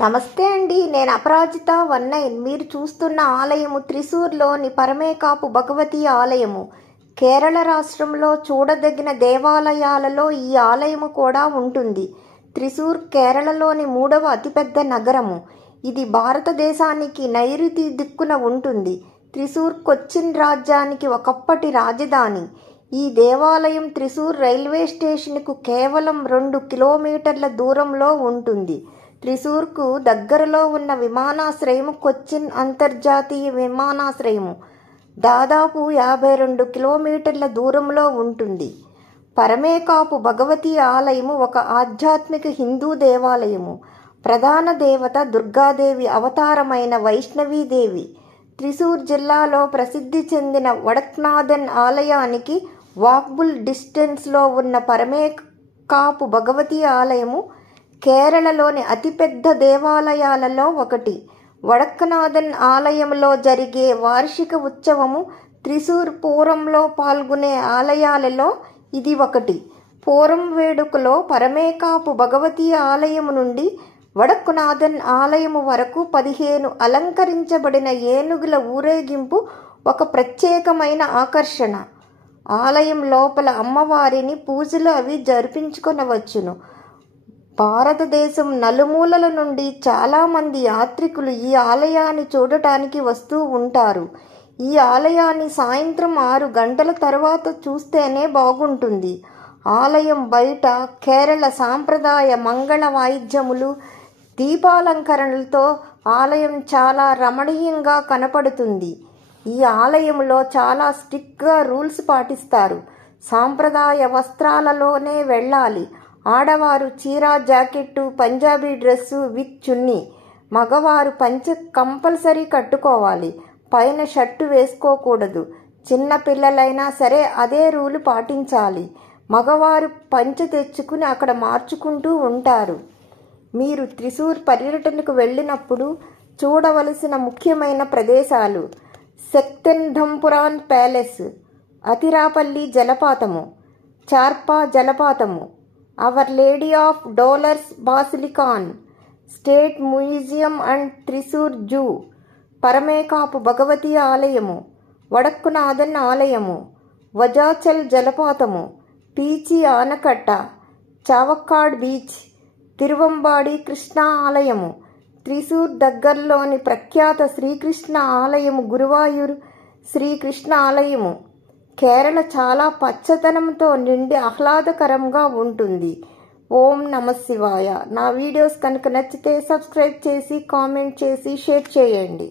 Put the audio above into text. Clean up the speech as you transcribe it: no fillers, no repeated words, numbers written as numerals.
నమస్తే అండి, నేను అపరాజిత 19. మీరు చూస్తున్న ఆలయము త్రిశూర్లోని పరమేకాపు భగవతి ఆలయము. కేరళ రాష్ట్రంలో చూడదగిన దేవాలయాలలో ఈ ఆలయము కూడా ఉంటుంది. త్రిశూర్ కేరళలోని 3వ అతిపెద్ద నగరము. ఇది భారతదేశానికి నైరుతి దిక్కున ఉంటుంది. త్రిశూర్ కొచ్చిన్ రాజ్యానికి ఒకప్పటి రాజధాని. ఈ దేవాలయం త్రిశూర్ రైల్వే స్టేషన్కు కేవలం 2 కిలోమీటర్ల దూరంలో ఉంటుంది. త్రిశూర్కు దగ్గరలో ఉన్న విమానాశ్రయము కొచ్చిన్ అంతర్జాతీయ విమానాశ్రయము. దాదాపు 52 కిలోమీటర్ల దూరంలో ఉంటుంది. పరమేకాపు భగవతి ఆలయము ఒక ఆధ్యాత్మిక హిందూ దేవాలయము. ప్రధాన దేవత దుర్గాదేవి అవతారమైన వైష్ణవీదేవి. త్రిశూర్ జిల్లాలో ప్రసిద్ధి చెందిన వడక్నాథన్ ఆలయానికి వాక్బుల్ డిస్టెన్స్లో ఉన్న పరమేకాపు భగవతి ఆలయము కేరళలోని అతిపెద్ద దేవాలయాలలో ఒకటి. వడక్నాథన్ ఆలయంలో జరిగే వార్షిక ఉత్సవము త్రిశూర్ పూరంలో పాల్గొనే ఆలయాలలో ఇది ఒకటి. పూరం వేడుకలో పరమేకాపు భగవతి ఆలయము నుండి వడక్నాథన్ ఆలయము వరకు 15 అలంకరించబడిన ఏనుగుల ఊరేగింపు ఒక ప్రత్యేకమైన ఆకర్షణ. ఆలయం లోపల అమ్మవారిని పూజలు అవి జరిపించుకొనవచ్చును. భారతదేశం నలుమూలల నుండి చాలామంది యాత్రికులు ఈ ఆలయాన్ని చూడటానికి వస్తూ ఉంటారు. ఈ ఆలయాన్ని సాయంత్రం 6 గంటల తర్వాత చూస్తేనే బాగుంటుంది. ఆలయం బయట కేరళ సాంప్రదాయ మంగళ వాయిద్యములు, దీపాలంకరణలతో ఆలయం చాలా రమణీయంగా కనపడుతుంది. ఈ ఆలయంలో చాలా స్ట్రిక్ట్గా రూల్స్ పాటిస్తారు. సాంప్రదాయ వస్త్రాలలోనే వెళ్ళాలి. ఆడవారు చీర, జాకెట్టు, పంజాబీ డ్రెస్సు విత్ చున్నీ. మగవారు పంచె కంపల్సరీ కట్టుకోవాలి. పైన షర్టు వేసుకోకూడదు. చిన్న పిల్లలైనా సరే అదే రూలు పాటించాలి. మగవారు పంచె తెచ్చుకుని అక్కడ మార్చుకుంటూ ఉంటారు. మీరు త్రిశూర్ పర్యటనకు వెళ్ళినప్పుడు చూడవలసిన ముఖ్యమైన ప్రదేశాలు: శక్తెన్ధంపురాన్ ప్యాలెస్, అతిరాపల్లి జలపాతము, చార్పా జలపాతము, Our Lady of Dolours Basilica, state museum and Thrissur zoo, Paramekkavu Bhagavathi ఆలయము, వడక్కునాథన్ ఆలయము, వజాచల్ జలపాతము, పీచి ఆనకట్ట, చావక్కాడ్ బీచ్, తిరువంబాడి కృష్ణ ఆలయము, త్రిశూర్ దగ్గరలోని ప్రఖ్యాత శ్రీకృష్ణ ఆలయము, గురువాయూర్ శ్రీకృష్ణ ఆలయము. కేరళ చాలా పచ్చదనంతో నిండి ఆహ్లాదకరంగా ఉంటుంది. ఓం నమః శివాయ. నా వీడియోస్ కనుక నచ్చితే సబ్స్క్రైబ్ చేసి, కామెంట్ చేసి, షేర్ చేయండి.